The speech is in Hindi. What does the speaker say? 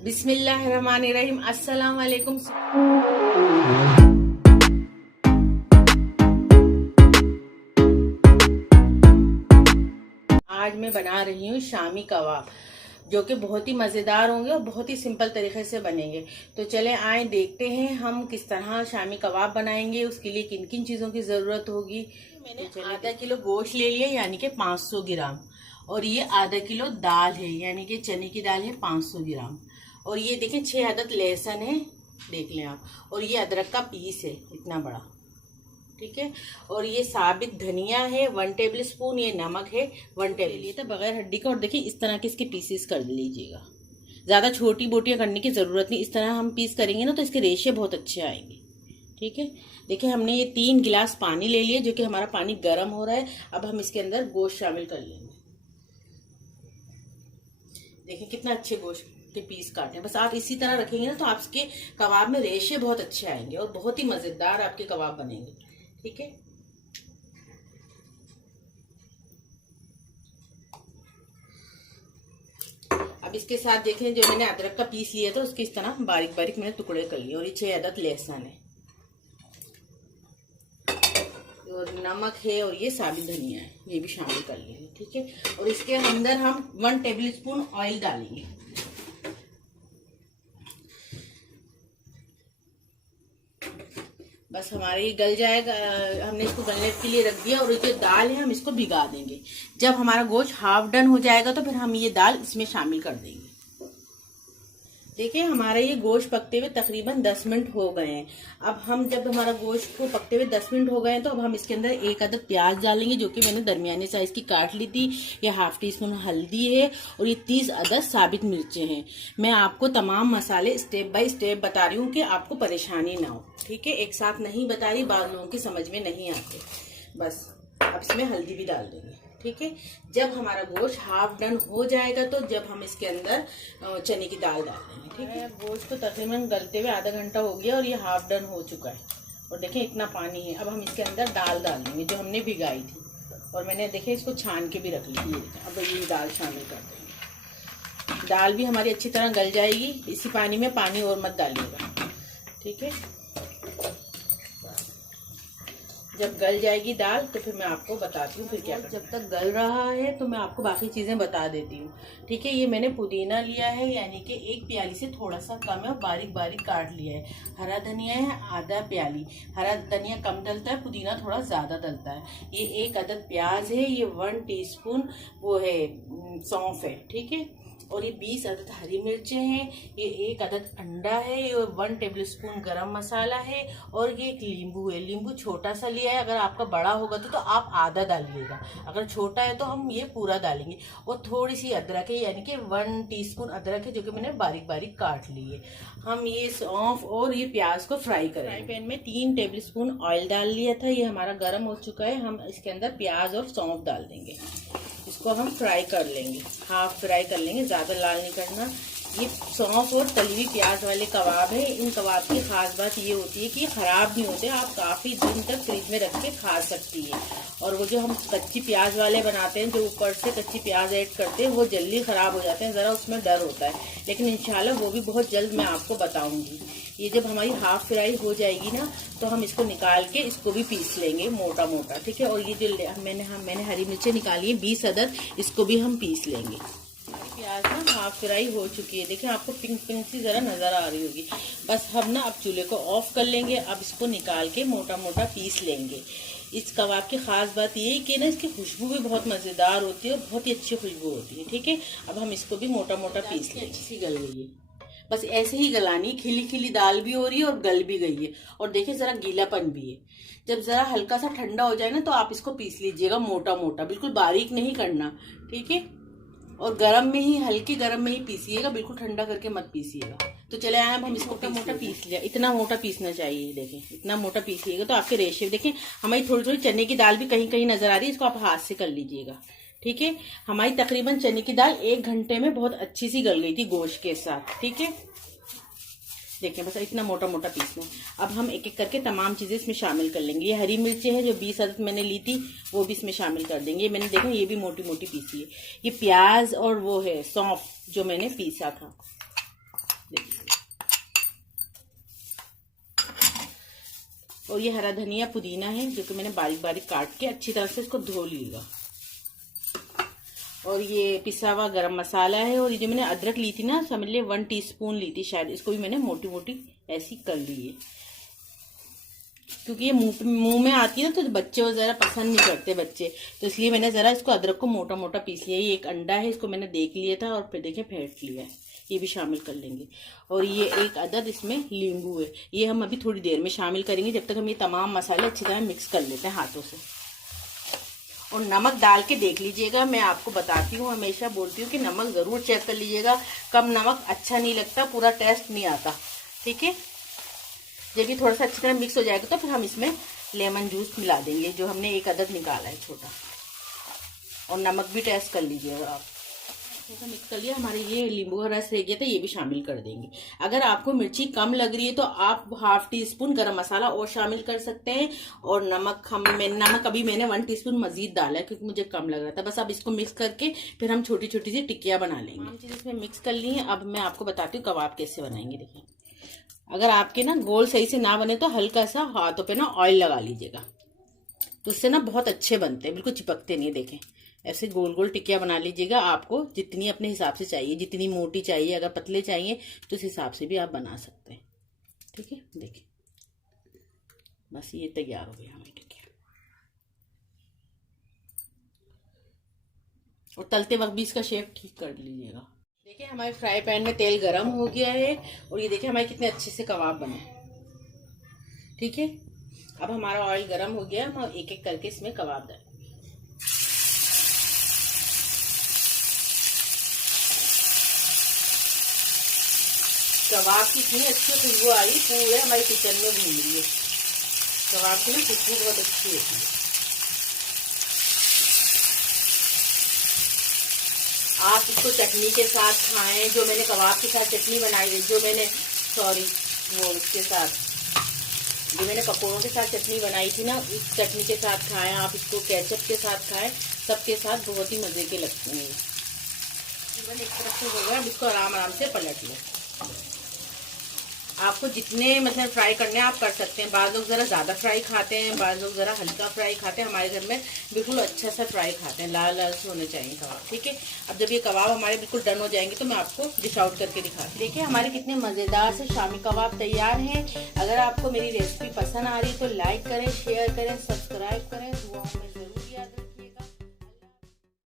बिस्मिल्लाहिर्रहमानिर्रहीम। अस्सलाम वालेकुम। आज मैं बना रही हूँ शामी कबाब, जो कि बहुत ही मज़ेदार होंगे और बहुत ही सिंपल तरीके से बनेंगे। तो चले आए देखते हैं हम किस तरह शामी कबाब बनाएंगे। उसके लिए किन किन चीज़ों की ज़रूरत होगी। मैंने आधा किलो गोश्त ले लिया, यानी कि 500 ग्राम। और ये आधा किलो दाल है, यानी कि चने की दाल है 500 ग्राम। और ये देखें 6 अदद लहसुन है, देख लें आप। और ये अदरक का पीस है इतना बड़ा, ठीक है। और ये साबित धनिया है 1 टेबल स्पून। ये नमक है 1 टेबल लिए था बगैर हड्डी का। और देखिए इस तरह के इसके पीसेस कर लीजिएगा, ज़्यादा छोटी बोटियाँ करने की ज़रूरत नहीं। इस तरह हम पीस करेंगे ना तो इसके रेशे बहुत अच्छे आएंगे, ठीक है। देखिए हमने ये 3 गिलास पानी ले लिया, जो कि हमारा पानी गर्म हो रहा है। अब हम इसके अंदर गोश्त शामिल कर लेंगे। देखिए कितना अच्छे गोश्त के पीस काटे। बस आप इसी तरह रखेंगे ना तो आपके कबाब में रेशे बहुत अच्छे आएंगे और बहुत ही मज़ेदार आपके कबाब बनेंगे, ठीक है। अब इसके साथ देखें जो मैंने अदरक का पीस लिया था उसके इस तरह बारीक बारीक मैंने टुकड़े कर लिए। और ये 6 अदद लहसुन है और नमक है और ये साबित धनिया है, ये भी शामिल कर लेंगे, ठीक है। और इसके अंदर हम 1 टेबल स्पून ऑयल डालेंगे। बस हमारे ये गल जाएगा, हमने इसको गलने के लिए रख दिया। और ये दाल है हम इसको भिगा देंगे। जब हमारा गोश्त हाफ डन हो जाएगा तो फिर हम ये दाल इसमें शामिल कर देंगे। देखिए हमारा ये गोश्त पकते हुए तकरीबन 10 मिनट हो गए हैं। अब हम जब हमारा गोश्त को पकते हुए 10 मिनट हो गए हैं तो अब हम इसके अंदर 1 अदद प्याज डालेंगे, जो कि मैंने दरमियाने साइज की काट ली थी। ये हाफ टी स्पून हल्दी है और ये 30 अदद साबित मिर्चें हैं। मैं आपको तमाम मसाले स्टेप बाय स्टेप बता रही हूँ कि आपको परेशानी ना हो, ठीक है। एक साथ नहीं बता रही, बाद लोगों की समझ में नहीं आते। बस अब इसमें हल्दी भी डाल देंगे, ठीक है। जब हमारा गोश्त हाफ डन हो जाएगा तो जब हम इसके अंदर चने की दाल डाल देंगे, ठीक है। गोश्त तो तकरीबन गलते हुए आधा घंटा हो गया और ये हाफ डन हो चुका है। और देखें इतना पानी है। अब हम इसके अंदर दाल डाल देंगे जो हमने भिगाई थी। और मैंने देखे इसको छान के भी रख ली थी। अब ये दाल शामिल कर देंगे। दाल भी हमारी अच्छी तरह गल जाएगी। इसी पानी में पानी और मत डालिएगा, ठीक है। जब गल जाएगी दाल तो फिर मैं आपको बताती हूँ फिर क्या। जब तक गल रहा है तो मैं आपको बाकी चीज़ें बता देती हूँ, ठीक है। ये मैंने पुदीना लिया है, यानी कि 1 प्याली से थोड़ा सा कम है और बारीक बारीक काट लिया है। हरा धनिया है आधा प्याली। हरा धनिया कम डलता है, पुदीना थोड़ा ज़्यादा डलता है। ये 1 अदद प्याज है। ये 1 टीस्पून वो है सौंफ है, ठीक है। और ये 20 अदद हरी मिर्चें हैं। ये 1 अदद अंडा है। ये 1 टेबल स्पून गरम मसाला है। और ये एक नींबू है। नींबू छोटा सा लिया है, अगर आपका बड़ा होगा तो आप आधा डालिएगा, अगर छोटा है तो हम ये पूरा डालेंगे। और थोड़ी सी अदरक है, यानी कि 1 टीस्पून अदरक है, जो कि मैंने बारीक बारीक काट ली है। हम ये सौंफ और ये प्याज को फ्राई करें। फ्राई पैन में 3 टेबल स्पून ऑयल डाल लिया था, ये हमारा गर्म हो चुका है। हम इसके अंदर प्याज और सौंफ डाल देंगे। इसको हम फ्राई कर लेंगे, हाफ फ्राई कर लेंगे, ज़्यादा लाल नहीं करना। ये सौंफ और तली हुई प्याज वाले कबाब है। इन कबाब की खास बात ये होती है कि ये ख़राब नहीं होते, आप काफ़ी दिन तक फ्रिज में रख के खा सकती है। और वो जो हम कच्ची प्याज वाले बनाते हैं, जो ऊपर से कच्ची प्याज ऐड करते हैं, वो जल्दी ख़राब हो जाते हैं, ज़रा उसमें डर होता है। लेकिन इंशाल्लाह वो भी बहुत जल्द मैं आपको बताऊँगी। ये जब हमारी हाफ फ्राई हो जाएगी ना तो हम इसको निकाल के इसको भी पीस लेंगे मोटा मोटा, ठीक है। और ये जो मैंने हरी मिर्चें निकाली है 20 अदद, इसको भी हम पीस लेंगे। प्याज ना हाफ फ्राई हो चुकी है, देखिए आपको पिंक पिंक सी ज़रा नज़र आ रही होगी। बस हम ना अब चूल्हे को ऑफ कर लेंगे। अब इसको निकाल के मोटा मोटा पीस लेंगे। इस कबाब की ख़ास बात ये है कि ना इसकी खुशबू भी बहुत मज़ेदार होती है और बहुत ही अच्छी खुशबू होती है, ठीक है। अब हम इसको भी मोटा मोटा पीस लेंगे। अच्छी गल गई है, बस ऐसे ही गलानी। खिली खिली दाल भी हो रही है और गल भी गई है। और देखिए ज़रा गीलापन भी है। जब ज़रा हल्का सा ठंडा हो जाए ना तो आप इसको पीस लीजिएगा मोटा मोटा, बिल्कुल बारीक नहीं करना, ठीक है। और गरम में ही, हल्की गरम में ही पीसिएगा, बिल्कुल ठंडा करके मत पीसिएगा। तो चले आए अब हम इसको मोटा मोटा पीस लिया। इतना मोटा पीसना चाहिए, देखें इतना मोटा पीसिएगा तो आपके रेशे देखें। हमारी थोड़ी थोड़ी चने की दाल भी कहीं कहीं नजर आ रही है, इसको आप हाथ से कर लीजिएगा, ठीक है। हमारी तकरीबन चने की दाल 1 घंटे में बहुत अच्छी सी गल गई थी गोश्त के साथ, ठीक है। देखें बस इतना मोटा मोटा पीसना है। अब हम एक एक करके तमाम चीज़ें इसमें शामिल कर लेंगे। ये हरी मिर्चें हैं जो 20 अदद मैंने ली थी, वो भी इसमें शामिल कर देंगे। मैंने देखो ये भी मोटी मोटी पीसी है। ये प्याज और वो है सौंफ जो मैंने पीसा था, और ये हरा धनिया पुदीना है जो कि मैंने बारीक बारीक काट के अच्छी तरह से इसको धो लिएगा। और ये पिसा हुआ गरम मसाला है। और ये जो मैंने अदरक ली थी ना, समझ लिए 1 टीस्पून ली थी शायद, इसको भी मैंने मोटी मोटी ऐसी कर ली है, क्योंकि ये मुंह में आती है ना तो बच्चे वो जरा पसंद नहीं करते बच्चे, तो इसलिए मैंने जरा इसको अदरक को मोटा मोटा पीस लिया। ये एक अंडा है, इसको मैंने देख लिया था और फिर देखें फेंट लिया है, ये भी शामिल कर लेंगे। और ये एक अदद इसमें नींबू है, ये हम अभी थोड़ी देर में शामिल करेंगे, जब तक हम ये तमाम मसाले अच्छी तरह मिक्स कर लेते हैं हाथों से। और नमक डाल के देख लीजिएगा, मैं आपको बताती हूँ, हमेशा बोलती हूँ कि नमक ज़रूर चेक कर लीजिएगा, कम नमक अच्छा नहीं लगता, पूरा टेस्ट नहीं आता। ठीक है, जब ये थोड़ा सा अच्छी तरह मिक्स हो जाएगा तो फिर हम इसमें लेमन जूस मिला देंगे जो हमने एक अदद निकाला है छोटा। और नमक भी टेस्ट कर लीजिएगा आप। थोड़ा मिक्स कर लिया, हमारे ये नींबू का रस रह गया था, ये भी शामिल कर देंगे। अगर आपको मिर्ची कम लग रही है तो आप 1/2 टीस्पून गरम मसाला और शामिल कर सकते हैं। और नमक अभी मैंने 1 टीस्पून मजीद डाला है क्योंकि मुझे कम लग रहा था। बस अब इसको मिक्स करके फिर हम छोटी छोटी सी टिक्कियाँ बना लेंगे। हम चीज़ इसमें मिक्स कर ली है। अब मैं आपको बताती हूँ कबाब कैसे बनाएंगे। देखिए, अगर आपके ना गोल सही से ना बने तो हल्का सा हाथों पे ना ऑयल लगा लीजिएगा, तो उससे ना बहुत अच्छे बनते हैं, बिल्कुल चिपकते नहीं। देखें, ऐसे गोल गोल टिक्कियाँ बना लीजिएगा। आपको जितनी अपने हिसाब से चाहिए, जितनी मोटी चाहिए, अगर पतले चाहिए तो उस हिसाब से भी आप बना सकते हैं। ठीक है, देखिए बस ये तैयार हो गया हमारी टिक्कियाँ। और तलते वक्त भी इसका शेप ठीक कर लीजिएगा। देखिए, हमारे फ्राई पैन में तेल गरम हो गया है और ये देखिए हमारे कितने अच्छे से कबाब बने। ठीक है, अब हमारा ऑयल गरम हो गया, हम एक एक करके इसमें कबाब डालेंगे। कबाब की इतनी अच्छी खुशबू आ रही, पूरे हमारे किचन में घूम रही है। कबाब की ना खुशबू बहुत अच्छी होती है। आप इसको चटनी के साथ खाएं, जो मैंने कबाब के साथ चटनी बनाई है, जो मैंने पकौड़ों के साथ चटनी बनाई थी ना, उस चटनी के साथ खाएं। आप इसको केचप के साथ खाएं, सबके साथ बहुत ही मजे के लगते हैं। एक तरफ से हो गया, अब इसको आराम आराम से पलट लें। आपको जितने मतलब फ्राई करने हैं आप कर सकते हैं। बाद लोग ज़रा ज़्यादा फ्राई खाते हैं, बाद लोग ज़रा हल्का फ्राई खाते हैं। हमारे घर में बिल्कुल अच्छा सा फ्राई खाते हैं, लाल लाल से होने चाहिए कबाब। ठीक है, अब जब ये कबाब हमारे बिल्कुल डन हो जाएंगे तो मैं आपको डिश आउट करके दिखाती हूँ। देखिए, हमारे कितने मज़ेदार से शामी कबाब तैयार हैं। अगर आपको मेरी रेसिपी पसंद आ रही है तो लाइक करें, शेयर करें, सब्सक्राइब करें।